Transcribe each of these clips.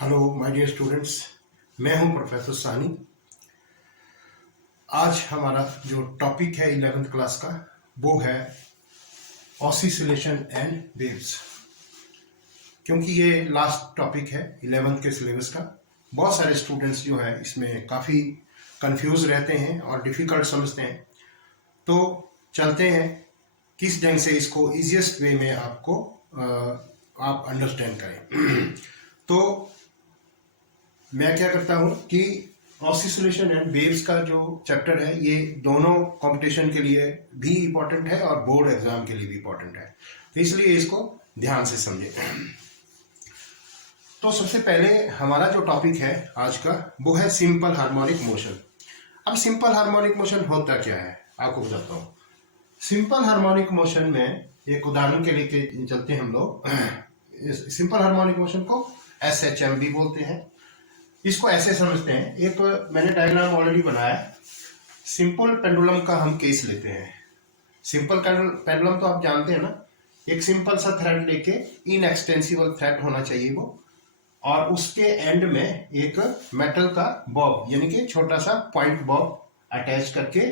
Hello my dear students, मैं हूं professor सानी। आज हमारा जो टॉपिक है 11th क्लास का वो है ऑसिलेशन एंड वेव्स। क्योंकि ये लास्ट टॉपिक है 11th के सिलेबस का, बहुत सारे स्टूडेंट्स जो है इसमें काफ़ी कंफ्यूज रहते हैं और डिफ़िकल्ट समझते हैं। तो चलते हैं किस ढंग से इसको इजीएस्ट वे में आपको आप अंडरस्टैंड करें। तो मैं क्या करता हूं कि ऑसिलेशन एंड वेव्स का जो चैप्टर है ये दोनों कंपटीशन के लिए भी इम्पोर्टेंट है और बोर्ड एग्जाम के लिए भी इम्पोर्टेंट है, तो इसलिए इसको ध्यान से समझें। तो सबसे पहले हमारा जो टॉपिक है आज का वो है सिंपल हार्मोनिक मोशन। अब सिंपल हार्मोनिक मोशन होता क्या है आपको बताता हूँ। सिंपल हार्मोनिक मोशन में एक उदाहरण के लिए चलते हैं हम लोग। सिंपल हार्मोनिक मोशन को SHM भी बोलते हैं। इसको ऐसे समझते हैं, एक मैंने डायग्राम ऑलरेडी बनाया है। सिंपल पेंडुलम का हम केस लेते हैं। सिंपल पेंडुलम तो आप जानते हैं ना, एक सिंपल सा थ्रेड लेके इनएक्सटेंसिबल थ्रेड होना चाहिए वो, और उसके एंड में एक मेटल का बॉब यानी कि छोटा सा पॉइंट बॉब अटैच करके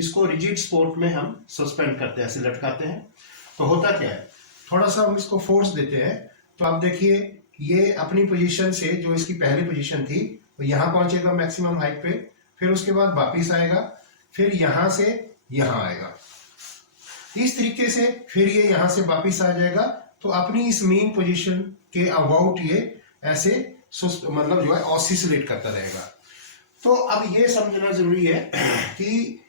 इसको रिजिड स्पोर्ट में हम सस्पेंड करते हैं, ऐसे लटकाते हैं। तो होता क्या है, थोड़ा सा हम इसको फोर्स देते हैं तो आप देखिए ये अपनी पोजीशन से, जो इसकी पहली पोजीशन थी, तो यहाँ पहुंचेगा मैक्सिमम हाइट पे, फिर उसके बाद वापिस आएगा, फिर यहां से यहां आएगा, इस तरीके से फिर ये यहां से वापिस आ जाएगा। तो अपनी इस मेन पोजीशन के अबाउट ये ऐसे मतलब जो है ऑसिलेट करता रहेगा। तो अब ये समझना जरूरी है कि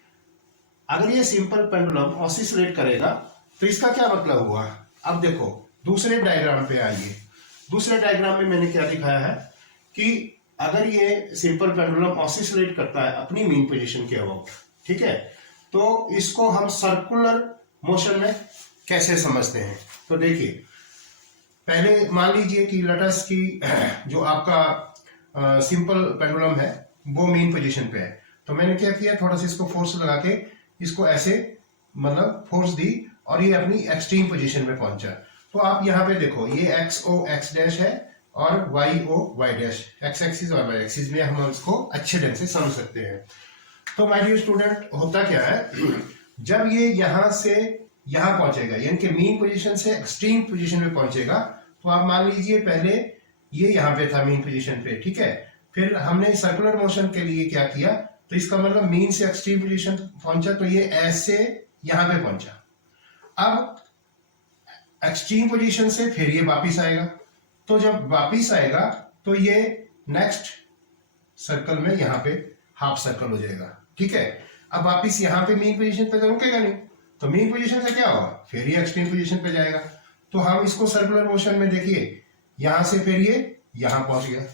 अगर ये सिंपल पेंडुलम ऑसिलेट करेगा तो इसका क्या मतलब हुआ। अब देखो दूसरे डायग्राम पे आइए। दूसरे डायग्राम में मैंने क्या दिखाया है कि अगर ये सिंपल पेंडुलम ऑसिलेट करता है अपनी मीन पोजीशन के अबाउट, ठीक है, तो इसको हम सर्कुलर मोशन में कैसे समझते हैं। तो देखिए पहले मान लीजिए कि लेटस की जो आपका सिंपल पेंडुलम है वो मीन पोजीशन पे है। तो मैंने क्या किया, थोड़ा सा इसको फोर्स लगा के इसको ऐसे मतलब फोर्स दी और ये अपनी एक्सट्रीम पोजीशन में पहुंचा। तो आप यहाँ पे देखो ये XO X डैश है और YO Y dash, X axis और Y एक्सिस में हम इसको अच्छे ढंग से समझ सकते हैं। तो माय डियर स्टूडेंट होता क्या है, जब ये यहाँ से यहाँ पहुंचेगा यानी कि मीन पोजीशन से एक्सट्रीम पोजीशन में पहुंचेगा, तो आप मान लीजिए पहले ये यहाँ पे था मीन पोजीशन पे, ठीक है, फिर हमने सर्कुलर मोशन के लिए क्या किया, तो इसका मतलब मीन से एक्सट्रीम पोजीशन पहुंचा तो ये ऐसे यहाँ पे पहुंचा। अब एक्सट्रीम पोजीशन से फिर ये वापिस आएगा, तो जब वापिस आएगा तो ये नेक्स्ट सर्कल में यहाँ पे हाफ सर्कल हो जाएगा, ठीक है। अब वापिस यहाँ पे मीन पोजीशन पे तो रुकेगा नहीं, तो मीन पोजीशन से क्या होगा, फिर ये एक्सट्रीम पोजीशन पे जाएगा। तो हम इसको सर्कुलर मोशन में देखिए यहां से फिर ये यहां पहुंच गया।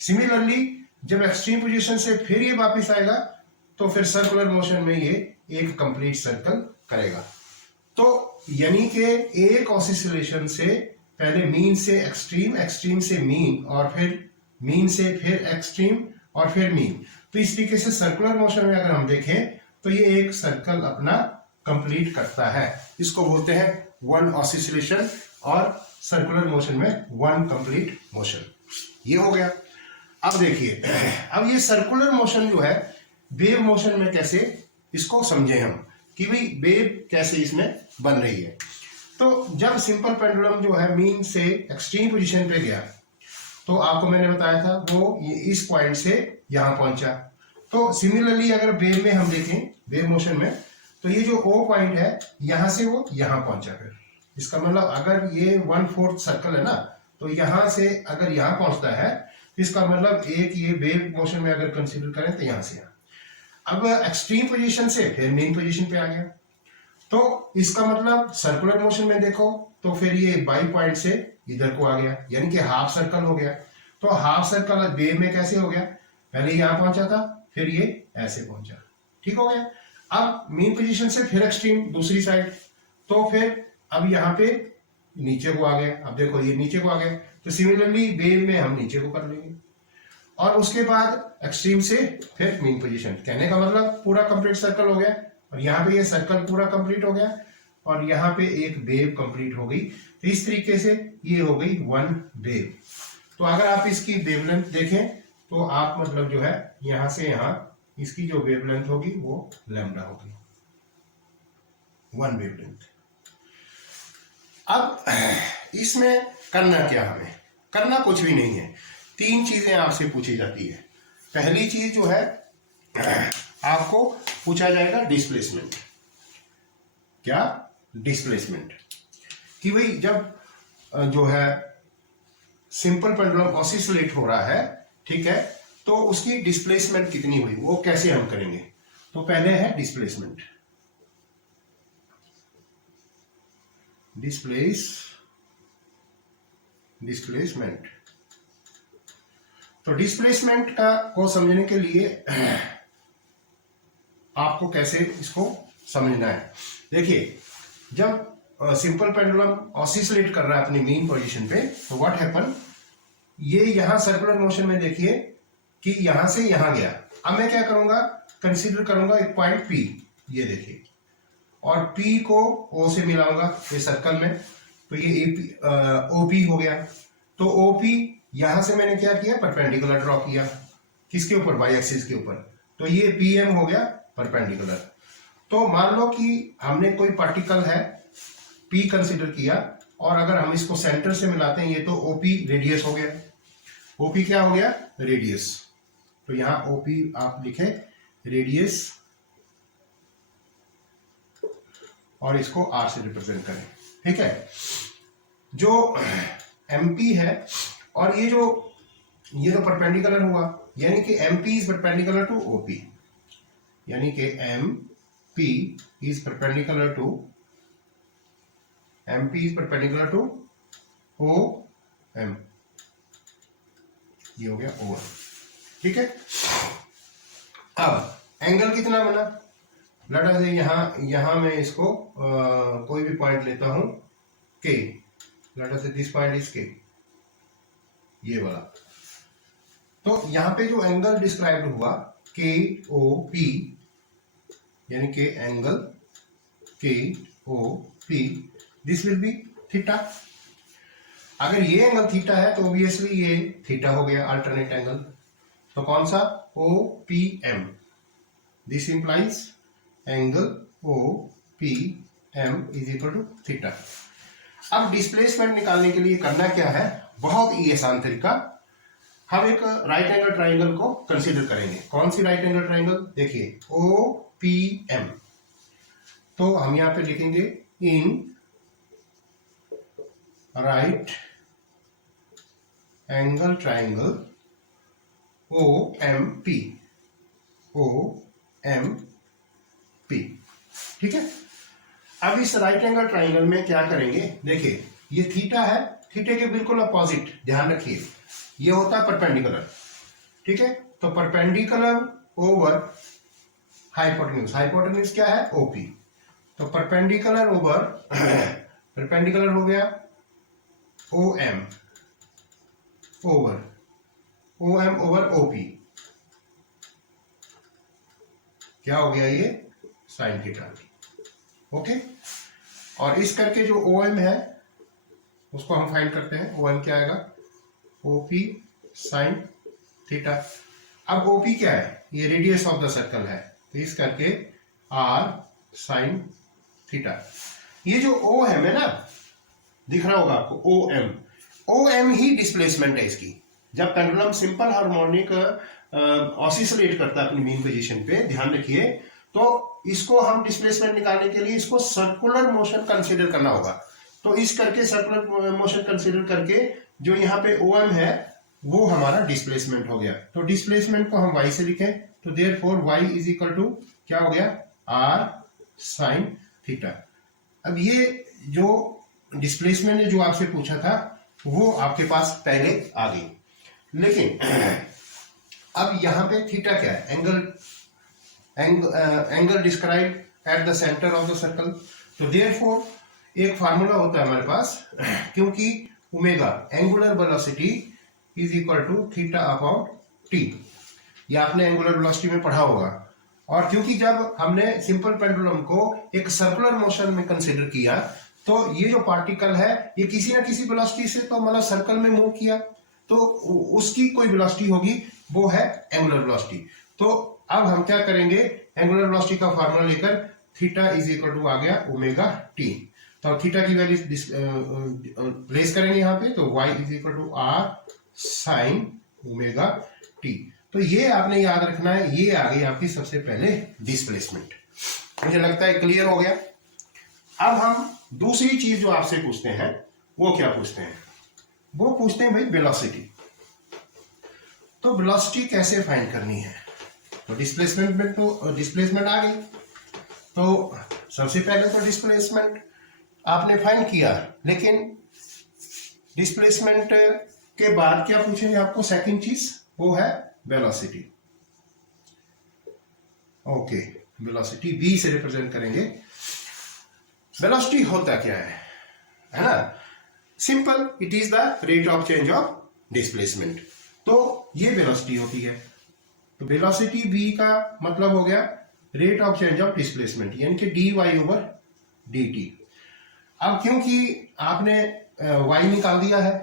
सिमिलरली जब एक्सट्रीम पोजीशन से फिर ये वापिस आएगा तो फिर सर्कुलर मोशन में ये एक कंप्लीट सर्कल करेगा। तो यानी कि एक ऑसिलेशन से पहले मीन से एक्सट्रीम, एक्सट्रीम से मीन और फिर मीन से फिर एक्सट्रीम और फिर मीन। तो इस तरीके से सर्कुलर मोशन में अगर हम देखें तो ये एक सर्कल अपना कंप्लीट करता है। इसको बोलते हैं वन ऑसिलेशन और सर्कुलर मोशन में वन कंप्लीट मोशन। ये हो गया। अब देखिए अब ये सर्कुलर मोशन जो है वेव मोशन में कैसे इसको समझे हम कि भाई वेव कैसे इसमें बन रही है। तो जब सिंपल पेंडुलम जो है मीन से एक्सट्रीम पोजीशन पे गया तो आपको मैंने बताया था वो ये इस पॉइंट से यहां पहुंचा। तो सिमिलरली अगर वेव में हम देखें, वेव मोशन में, तो ये जो O पॉइंट है यहां से वो यहां पहुंचा। फिर इसका मतलब अगर ये 1/4 सर्कल है ना, तो यहां से अगर यहां पहुंचता है इसका मतलब एक ये वेव मोशन में अगर कंसीडर करें तो यहां से यहां। अब एक्सट्रीम पोजीशन से फिर मेन पोजीशन पे आ गया, तो इसका मतलब सर्कुलर मोशन में देखो तो फिर ये बाई पॉइंट से इधर को आ गया यानी कि हाफ सर्कल हो गया। तो हाफ सर्कल वेव में कैसे हो गया, पहले यहां पहुंचा था फिर ये ऐसे पहुंचा, ठीक हो गया। अब मेन पोजीशन से फिर एक्सट्रीम दूसरी साइड, तो फिर अब यहाँ पे नीचे को आ गया। अब देखो ये नीचे को आ गया, तो सिमिलरली वेव में हम नीचे को कर लेंगे और उसके बाद एक्सट्रीम से फिर मेन पोजीशन। कहने का मतलब पूरा कंप्लीट सर्कल हो गया और यहाँ पे ये सर्कल पूरा कंप्लीट हो गया और यहाँ पे एक वेव कंप्लीट हो गई। तो इस तरीके से ये हो गई वन वेव। तो अगर आप इसकी वेवलेंथ देखें तो आप मतलब जो है यहां से यहां इसकी जो वेवलेंथ होगी वो लैम्डा होगी, 1 वेवलेंथ। अब इसमें करना क्या, हमें करना कुछ भी नहीं है। 3 चीजें आपसे पूछी जाती है। पहली चीज जो है आपको पूछा जाएगा डिस्प्लेसमेंट। क्या? डिस्प्लेसमेंट। कि भाई जब जो है सिंपल पेंडुलम ऑसिलेट हो रहा है, ठीक है, तो उसकी डिस्प्लेसमेंट कितनी हुई, वो कैसे हम करेंगे। तो पहले है डिस्प्लेसमेंट। डिस्प्लेसमेंट। तो डिस्प्लेसमेंट का को समझने के लिए आपको कैसे इसको समझना है। देखिए, जब सिंपल पेंडुलम ऑसिलेट कर रहा है अपनी मेन पोजीशन पे, तो व्हाट हैपन, ये यहां सर्कुलर मोशन में देखिए कि यहां से यहां गया। अब मैं क्या करूंगा, कंसीडर करूंगा एक पॉइंट P, ये देखिए, और P को O से मिलाऊंगा ये सर्कल में, तो ये OP हो गया। तो OP यहां से मैंने क्या किया, परपेंडिकुलर ड्रॉ किया, किसके ऊपर, वाई एक्सिस के ऊपर, तो ये PM हो गया परपेंडिकुलर। तो मान लो कि हमने कोई पार्टिकल है P कंसीडर किया, और अगर हम इसको सेंटर से मिलाते हैं, ये तो OP रेडियस हो गया। OP क्या हो गया, रेडियस। तो यहां OP आप लिखे रेडियस, और इसको R से रिप्रेजेंट करें, ठीक है। जो MP है, और ये तो परपेंडिकुलर हुआ, यानी कि MP is perpendicular to OP, यानी कि MP is perpendicular to OM, ये हो गया OM, ठीक है। अब एंगल कितना बना, लेट से यहां मैं इसको कोई भी पॉइंट लेता हूं K, लेट से दिस पॉइंट इज K, ये वाला। तो यहां पे जो एंगल डिस्क्राइब्ड हुआ KOP, यानी कि angle KOP, this will be theta. अगर ये एंगल थीटा है तो ऑब्वियसली ये थीटा हो गया, अल्टरनेट एंगल। तो कौन सा, OPM, this implies angle OPM is equal to theta. अब डिस्प्लेसमेंट निकालने के लिए करना क्या है, बहुत ही आसान तरीका, हम एक राइट एंगल ट्राइंगल को कंसीडर करेंगे। कौन सी राइट एंगल ट्राइंगल, देखिए OPM। तो हम यहां पे लिखेंगे in right angle triangle OMP, ठीक है। अब इस राइट एंगल ट्राइंगल में क्या करेंगे, देखिए ये थीटा है, थीटे के बिल्कुल अपोजिट, ध्यान रखिए, ये होता है परपेंडिकुलर, ठीक है। तो परपेंडिकुलर ओवर हाइपोटेन्यूज, हाइपोटेन्यूज क्या है, OP। तो परपेंडिकुलर ओवर परपेंडिकुलर हो गया OM ओवर OP, क्या हो गया, ये साइन थीटा, ओके। और इस करके जो OM है उसको हम फाइंड करते हैं। OM क्या आएगा, OP साइन थीटा। अब OP क्या है, ये रेडियस ऑफ द सर्कल है, तो इस करके R साइन थीटा। ये जो OM है ना, दिख रहा होगा आपको, OM ही डिस्प्लेसमेंट है इसकी। जब पेंडुलम सिंपल हार्मोनिक ऑसिलेट करता है अपनी मेन पोजीशन पे, ध्यान रखिए, तो इसको हम डिस्प्लेसमेंट निकालने के लिए इसको सर्कुलर मोशन कंसीडर करना होगा। तो इस करके सर्कुलर मोशन कंसीडर करके जो यहाँ पे OM है वो हमारा डिस्प्लेसमेंट हो गया। तो डिस्प्लेसमेंट को हम y से लिखें, तो therefore y is equal to क्या हो गया, R साइन थीटा। अब ये जो डिस्प्लेसमेंट ने जो आपसे पूछा था वो आपके पास पहले आ गई, लेकिन अब यहां पे थीटा क्या है, angle describe at the centre of the circle. तो देयरफॉर एक फार्मूला होता है हमारे पास, क्योंकि omega angular velocity is equal to theta upon T, ये आपने एंगुलर वेलोसिटी में पढ़ा होगा। और क्योंकि जब हमने सिंपल पेंडुलम को एक सर्कुलर मोशन में कंसीडर किया, तो ये जो पार्टिकल है ये किसी ना किसी वेलोसिटी से तो मतलब सर्कल में मूव किया, तो उसकी कोई वेलोसिटी होगी, वो है एंगुलर वेलोसिटी। तो अब हम क्या करेंगे, एंगुलर वेलोसिटी का फार्मूला लेकर थीटा इज इक्वल टू आ गया ओमेगा टी। तो थीटा की वैल्यू प्लेस करेंगे यहाँ पे, तो y is equal to R sine omega T. तो ये आपने याद रखना है, ये आ गई आपकी सबसे पहले डिस्प्लेसमेंट। मुझे लगता है क्लियर हो गया। अब हम दूसरी चीज जो आपसे पूछते हैं वो क्या पूछते हैं, वो पूछते हैं भाई वेलोसिटी। तो वेलोसिटी कैसे फाइंड करनी है, तो डिस्प्लेसमेंट में तो डिस्प्लेसमेंट आ गई, तो सबसे पहले तो डिस्प्लेसमेंट आपने फाइंड किया, लेकिन डिस्प्लेसमेंट के बाद क्या पूछेंगे आपको, सेकंड चीज वो है वेलोसिटी। ओके, वेलोसिटी v से रिप्रेजेंट करेंगे। वेलोसिटी होता क्या है ना, simple, it is the rate of change of displacement. तो ये वेलोसिटी होती है। तो वेलोसिटी v का मतलब हो गया rate of change of displacement, यानी कि dy ओवर dt। अब क्योंकि आपने y निकाल दिया है,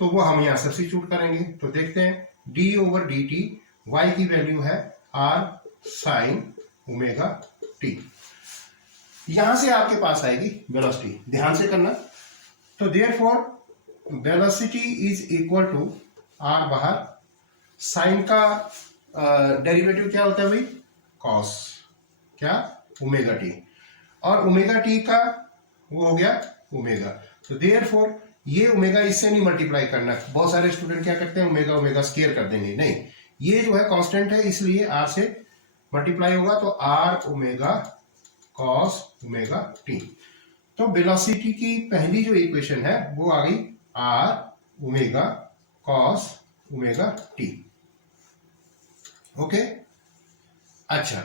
तो वो हम यहां सब्स्टिट्यूट करेंगे। तो देखते हैं d ओवर dt, y की वैल्यू है r साइन ओमेगा t। यहां से आपके पास आएगी वेलोसिटी, ध्यान से करना। तो therefore velocity is equal to r बाहर, साइन का डेरिवेटिव क्या होता है भाई, कॉस, क्या, ओमेगा टी, और ओमेगा टी का वो हो गया ओमेगा। तो देयरफॉर ये ओमेगा इससे नहीं मल्टीप्लाई करना। बहुत सारे स्टूडेंट क्या करते हैं, ओमेगा ओमेगा स्क्वायर कर देंगे, नहीं, ये जो है कांस्टेंट है, इसलिए r से मल्टीप्लाई होगा, तो r omega cos omega T. तो वेलोसिटी की पहली जो इक्वेशन है वो आ गई r omega cos omega T. Okay, अच्छा,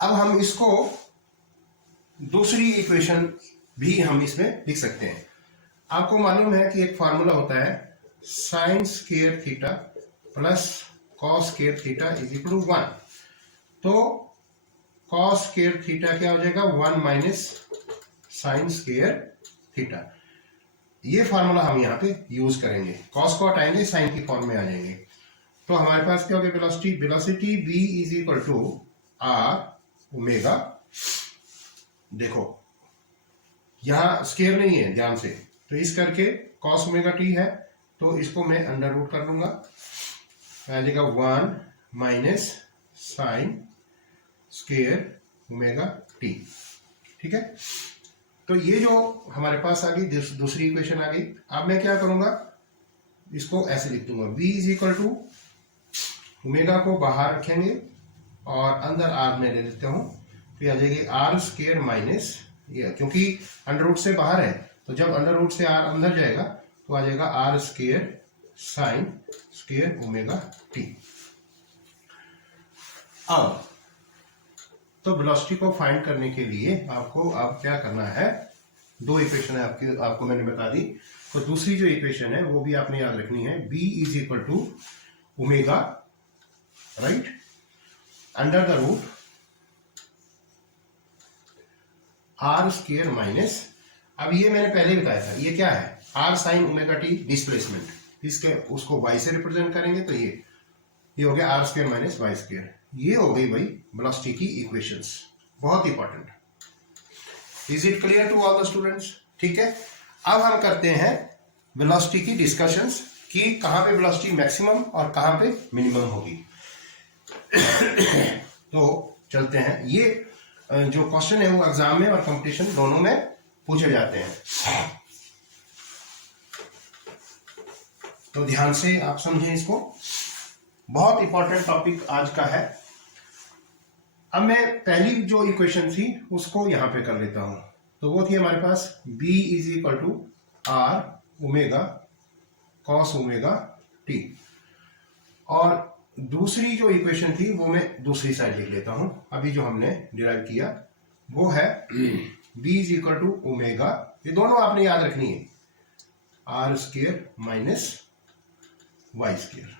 अब हम इसको दूसरी इक्वेशन भी हम इसमें लिख सकते हैं। आपको मालूम है कि एक फार्मूला होता है sine square theta plus cos square theta is equal to 1। तो कॉस स्क्वायर थीटा क्या हो जाएगा, 1 माइनस साइन स्क्वायर थीटा। ये फार्मूला हम यहाँ पे यूज करेंगे, कॉस को हटाएंगे, साइन की फॉर्म में आ जाएंगे। तो हमारे पास क्या हो गया velocity, velocity v is equal to r omega. देखो यहां स्क्वायर नहीं है, ध्यान से, तो इस करके कॉस ओमेगा टी है, तो इसको मैं अंडर रूट कर लूंगा, आ जाएगा 1 minus sine square omega T. ठीक है, तो ये जो हमारे पास आ गई दूसरी इक्वेशन आ गई। अब मैं क्या करूंगा, इसको ऐसे लिख दूंगा, v is equal to omega को बाहर रखेंगे और अंदर r में ले लेते हूं, तो आ जाएगी r स्क्वायर माइनस, ये क्योंकि अंडर रूट से बाहर है, तो जब अंडर रूट से r अंदर जाएगा तो आ जाएगा r square sine square omega T. अब तो वेलोसिटी को फाइंड करने के लिए आपको अब क्या करना है, दो इक्वेशन है आपको मैंने बता दी। तो दूसरी जो इक्वेशन है वो भी आपने याद रखनी है, b is equal to omega, right, under the root r square minus, अब ये मैंने पहले बताया था, ये क्या है, r sign omega T displacement, इसके उसको y से रिप्रेजेंट करेंगे, तो ये हो गया r square minus y square. ये हो गई भाई वेलोसिटी की इक्वेशंस, बहुत important. Is it clear to all the students? ठीक है, अब हम करते हैं वेलोसिटी की डिस्कशंस कि कहां पे वेलोसिटी मैक्सिमम और कहां पे मिनिमम होगी। तो चलते हैं, ये जो क्वेश्चन है वो एग्जाम में और कंपटीशन दोनों में पूछे जाते हैं, तो ध्यान से आप समझें इसको, बहुत इंपॉर्टेंट टॉपिक आज का है। अब मैं पहली जो इक्वेशन थी उसको यहां पे कर लेता हूं, तो वो थी हमारे पास b is equal to r omega cos omega T, और दूसरी जो इक्वेशन थी वो मैं दूसरी साइड लिख लेता हूं। अभी जो हमने डिराइव किया वो है b is equal to omega, ये दोनों आपने याद रखनी है, r square minus y square.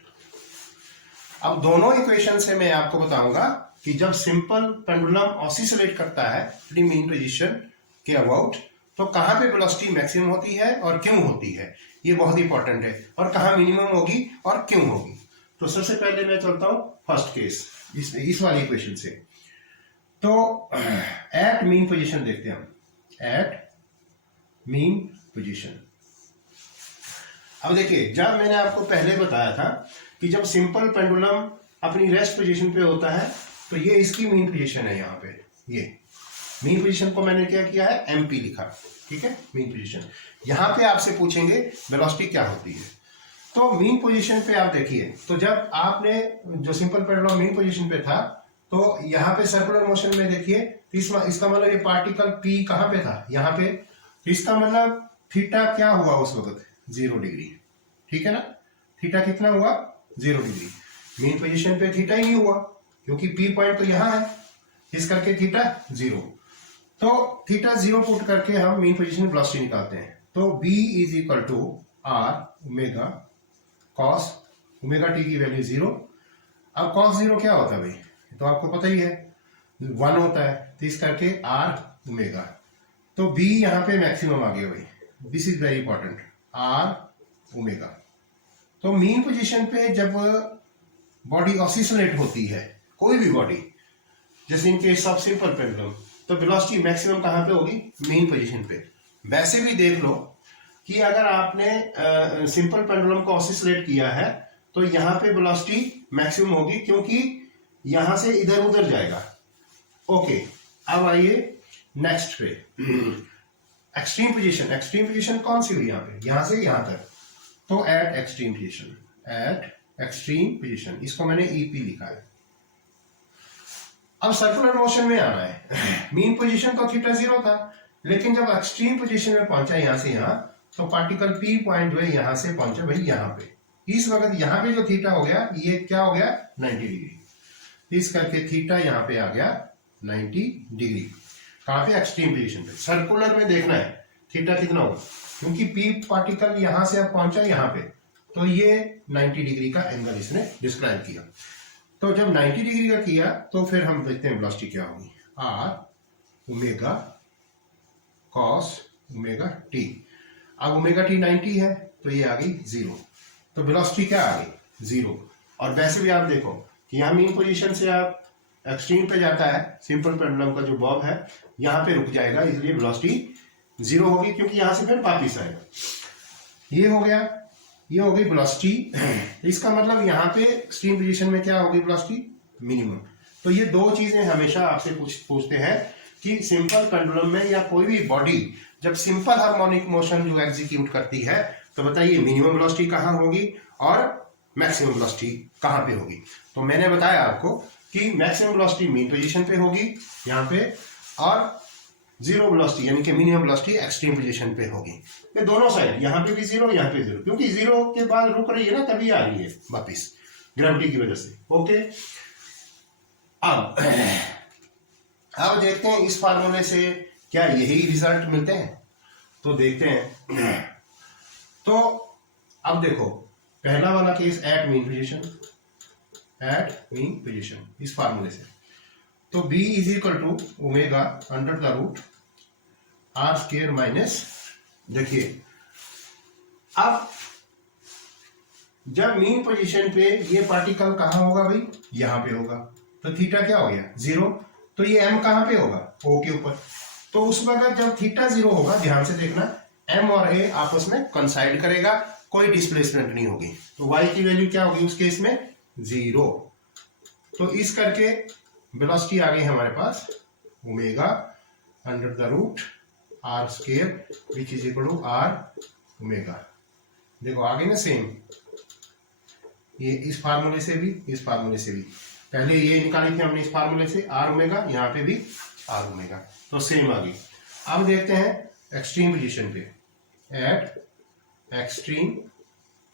अब दोनों इक्वेशन से मैं आपको बताऊंगा कि जब सिंपल पेंडुलम ऑसिलेट करता है प्री मीन पोजीशन के अबाउट, तो कहाँ पे वेलोसिटी मैक्सिमम होती है और क्यों होती है, ये बहुत इंपॉर्टेंट है, और कहाँ मिनिमम होगी और क्यों होगी। तो सबसे पहले मैं चलता हूँ फर्स्ट केस, इस वाली इक्वेशन से। तो एट मीन पोजीशन देखते हैं हम, एट मीन पोजीशन। अब देखिए, जब मैंने आपको पहले बताया था कि जब सिंपल पेंडुलम अपनी रेस्ट पोजीशन पे होता है तो ये इसकी मीन पोजीशन है। यहाँ पे ये मीन पोजीशन को मैंने क्या किया है, एमपी लिखा, ठीक है, मीन पोजीशन। यहाँ पे आपसे पूछेंगे वेलोसिटी क्या होती है। तो मीन पोजीशन पे आप देखिए, तो जब आपने जो सिंपल पेंडुलम मीन पोजीशन पे था तो यहाँ पे सर्कुलर मोशन में देखिए, इसका मतलब ये पार्टिकल पी कहाँ पे था, यहाँ पे। इसका मतलब थीटा क्या हुआ उस वक्त, 0 डिग्री, ठीक है ना। थीटा कितना हुआ, 0 डिग्री। मीन पोजीशन पे थीटा ही नहीं हुआ क्योंकि पी पॉइंट तो यहाँ है, इस करके थीटा 0। तो थीटा 0 पुट करके हम मीन पोजीशन वेलोसिटी निकालते हैं। तो b is equal to R omega cos omega T की वैल्यू 0। अब कॉस 0 क्या होता है भाई, तो आपको पता ही है 1 होता है, तो इस करके आर ओमेगा। तो b यहाँ पे मैक्सिमम आ गया भाई, this is very important, R omega. तो मीन पोजीशन पे जब बॉडी ऑसिलेट होती है, कोई भी बॉडी, जैसे in case of simple pendulum, तो वेलोसिटी मैक्सिमम कहाँ पे होगी, मीन पोजीशन पे। वैसे भी देख लो कि अगर आपने सिंपल पेंडुलम को ऑसिलेट किया है तो यहाँ पे वेलोसिटी मैक्सिमम होगी क्योंकि यहाँ से इधर उधर जाएगा। ओके, अब आइए नेक्स्ट पे, एक्सट्रीम पोजीशन। एक्सट्रीम पोजीशन कौन सी हुई यहाँ पे, यहाँ से यहाँ तक, तो eight extreme position, eight extreme position, इसको मैंने ईपी लिखा है। अब सर्कुलर मोशन में आना है। मीन पोजीशन तो थीटा 0 था, लेकिन जब एक्सट्रीम पोजीशन में पहुंचा यहाँ से यहाँ, तो पार्टिकल पी पॉइंट जो है यहाँ से पहुंचा भाई यहाँ पे। इस वक्त यहाँ पे जो थीटा हो गया, ये क्या हो गया, 90 डिग्री। इस करके थीटा यहाँ पे आ गया 90 डिग्री। कहाँ पे, एक्सट्रीम पोजीशन पे। सर्कुलर में देखना है थीटा कितना होगा, क्योंकि पी पार्टिकल यहाँ से अब पहुंचा यहाँ पे, तो ये 90 डिग्री का एंगल इसने डिस्क्राइब किया। तो जब 90 डिग्री का किया तो फिर हम देखते हैं वेलोसिटी क्या होगी, R omega cos omega T. अब ओमेगा टी 90 है तो ये आ गई 0, तो वेलोसिटी क्या आ गई, 0। और वैसे भी आप देखो कि यहाँ मीन पोजीशन से आप एक्सट्रीम पे जाता है, सिंपल पेंडुलम का जो बॉब है यहाँ पे रुक जाएगा, इसलिए वेलोसिटी 0 होगी, क्योंकि यहाँ से फिर वापिस आएगा। ये हो गया, ये हो गई वेलोसिटी। इसका मतलब यहाँ पे एक्सट्रीम पोजीशन में क्या होगी, वेलोसिटी मिनिमम। तो ये दो चीजें हमेशा आपसे पूछते हैं कि सिंपल पेंडुलम में या कोई भी बॉडी जब सिंपल हार्मोनिक मोशन जो एग्जीक्यूट करती है, तो बताइए मिनिमम वेलोसिटी कहाँ होगी और मैक्सिमम वेलोसिटी कहाँ पे होगी। तो मैंने बताया आपको कि मैक्सिमम वेलोसिटी मीन पोजीशन पे होगी यहाँ पे, और 0 वेलोसिटी यानी कि मिनिमम वेलोसिटी एक्सट्रीम पोजीशन पे होगी। ये दोनों साइड, यहाँ पे भी 0, यहाँ पे 0, क्योंकि 0 के बाद रुक रही है ना, तभी आ रही है वापिस ग्रेविटी की वजह से। ओके, अब देखते हैं इस फार्मूले से क्या यही रिजल्ट मिलते हैं, तो देखते हैं। तो अब देखो, पहला वाला case at mean position, at mean position इस फार्मूले से, तो b is equal to omega under the root R square minus, देखिए अब जब मीन पोजीशन पे ये पार्टिकल कहाँ होगा भाई, यहाँ पे होगा, तो थीटा क्या हो गया, 0। तो ये m कहाँ पे होगा, o के ऊपर। तो उस वक्त जब थीटा 0 होगा, ध्यान से देखना, m और a आपस में कंसाइड करेगा, कोई डिस्प्लेसमेंट नहीं होगी। तो y की वैल्यू क्या होगी उस केस में, 0। तो इस करके वेलोसिटी आ गई हमारे पास omega under the root R square which is equal to R omega. देखो आ गई ना सेम, ये इस फार्मूले से भी, इस फार्मूले से भी, पहले ये निकाली थी हमने इस फार्मूले से आर ओमेगा, यहाँ पे भी आर ओमेगा, तो सेम आ गई। अब देखते हैं एक्सट्रीम पोजीशन पे, एट एक्सट्रीम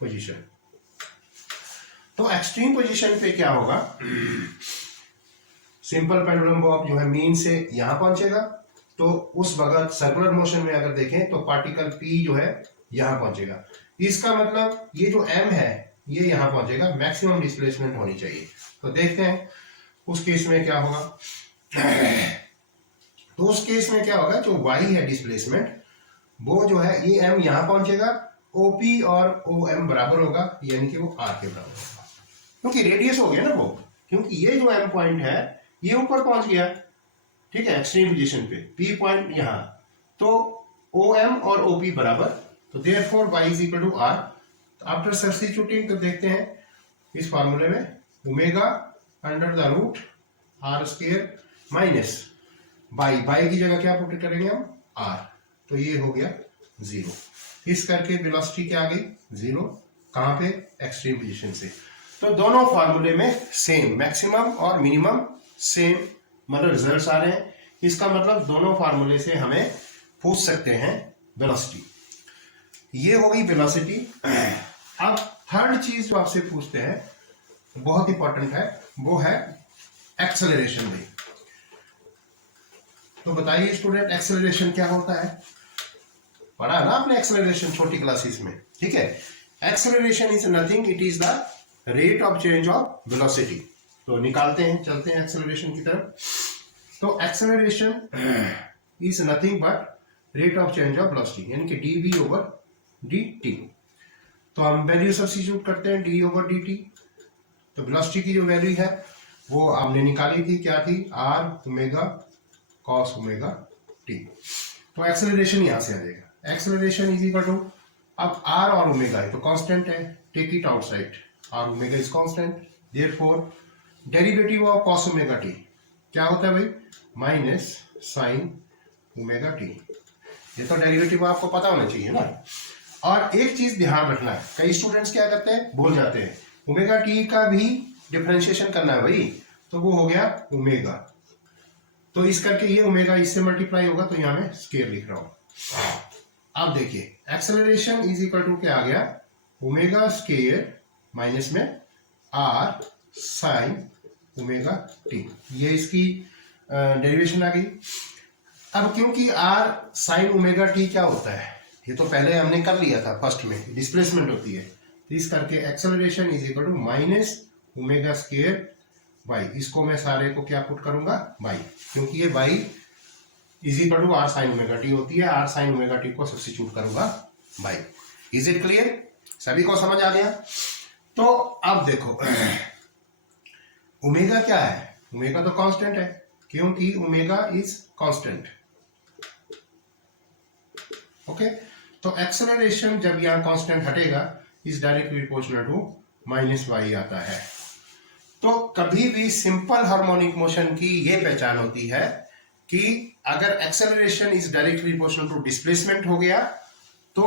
पोजीशन। तो एक्सट्रीम पोजीशन पे क्या होगा, सिंपल पेंडुलम बॉब जो है मीन से यहां पहुंचेगा, तो उस वक्त सर्कुलर मोशन में अगर देखें तो पार्टिकल पी जो है यहां पहुंचेगा। इसका मतलब ये जो m है ये यहां पहुंचेगा, मैक्सिमम डिस्प्लेसमेंट होनी चाहिए। तो देखते हैं उस केस में क्या होगा। तो उस केस में क्या होगा, जो y है डिस्प्लेसमेंट, वो जो है ये m यहां पहुंचेगा, OP और OM बराबर होगा, यानी कि वो R के बराबर होगा, क्योंकि रेडियस हो गया ना वो, क्योंकि ये जो M पॉइंट है ये ऊपर पहुंच गया, ठीक है, एक्सट्रीम पोजीशन पे, P पॉइंट यहां, तो OM और OP बराबर, तो therefore y is equal to R। After substituting तो देखते हैं इस फार्मूले में, omega under the root R square minus y की जगह क्या पुट करेंगे हम, R, तो ये हो गया 0। इस करके वेलोसिटी क्या आ गई 0, कहां पे, एक्सट्रीम पोजीशन से। तो दोनों फार्मूले में सेम मैक्सिमम और मिनिमम सेम मतलब रिजल्ट्स आ रहे हैं। इसका मतलब दोनों फार्मूले से हमें पूछ सकते हैं वेलोसिटी। ये हो गई वेलोसिटी। अब थर्ड चीज जो आपसे पूछते हैं बहुत इंपॉर्टेंट है, वो है एक्सेलरेशन रेट। तो बताइए स्टूडेंट, एक्सेलरेशन क्या होता है? पढ़ा ना आपने एक्सेलरेशन छोटी क्लासेस में, ठीक है। Acceleration is nothing, it is the rate of change of velocity. तो निकालते हैं, चलते हैं एक्सेलरेशन की तरफ। तो acceleration is nothing but rate of change of velocity, यानी कि dv ओवर dt। तो हम वैल्यू सब्स्टिट्यूट करते हैं, d ओवर dt। तो वेलोसिटी की जो वैल्यू है वो आपने निकाली थी, क्या थी, r omega cos omega t। तो एक्सेलरेशन यहां से आ जाएगा, एक्सेलरेशन इज इक्वल टू, अब r और ओमेगा है तो कांस्टेंट है, take it outside, r omega is constant, therefore derivative of cos omega t क्या होता है भाई, माइनस साइन ओमेगा t। ये तो डेरिवेटिव आपको पता होना चाहिए ना। और एक चीज ध्यान रखना है, कई स्टूडेंट्स क्या करते हैं, भूल जाते हैं, ओमेगा टी का भी डिफरेंशिएशन करना है भाई, तो वो हो गया ओमेगा, तो इस करके ये ओमेगा इससे मल्टीप्लाई होगा, तो यहां मैं स्केयर लिख रहा हूं। अब देखिए एक्सेलरेशन इज इक्वल टू क्या आ गया, ओमेगा स्केयर माइनस में आर साइन ओमेगा टी, ये इसकी डेरिवेशन आ गई। अब क्योंकि आर साइन ओमेगा टी क्या होता है, ये तो पहले हमने कर लिया था फर्स्ट में, डिस्प्लेसमेंट होती है, तो इस करके acceleration is equal to minus omega square y, इसको मैं सारे को क्या पुट करूंगा, बाई, क्योंकि ये y is equal to R sine omega T होती है, आर साइन ओमेगा टी को सब्स्टिट्यूट करूंगा बाई। इज इट क्लियर, सभी को समझ आ गया? तो अब देखो ओमेगा क्या है, ओमेगा तो कांस्टेंट है, क्योंकि ओमेगा इज कांस्टेंट, ओके। तो एक्सेलरेशन जब यहां कांस्टेंट हटेगा is directly proportional to minus y आता है। तो कभी भी सिंपल हार्मोनिक मोशन की ये पहचान होती है कि अगर acceleration is directly proportional to displacement हो गया तो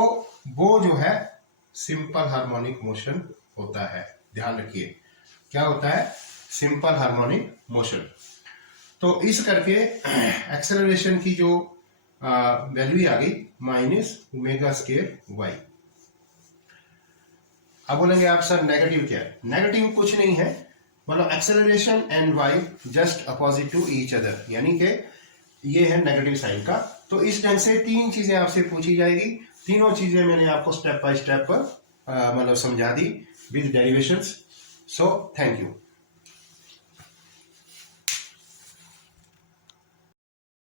वो जो है सिंपल हार्मोनिक मोशन होता है। ध्यान रखिए क्या होता है, सिंपल हार्मोनिक मोशन। तो इस करके एक्सेलरेशन की जो वैल्यू आ गई माइनस ओमेगा स्क्वायर वाई। अब बोलेंगे आप सर नेगेटिव क्या है, नेगेटिव कुछ नहीं है, मतलब acceleration and y just opposite to each other, यानी कि ये है नेगेटिव साइन का। तो इस ढंग से तीन चीजें आपसे पूछी जाएगी, तीनों चीजें मैंने आपको स्टेप बाय स्टेप मतलब समझा दी with derivations. So thank you.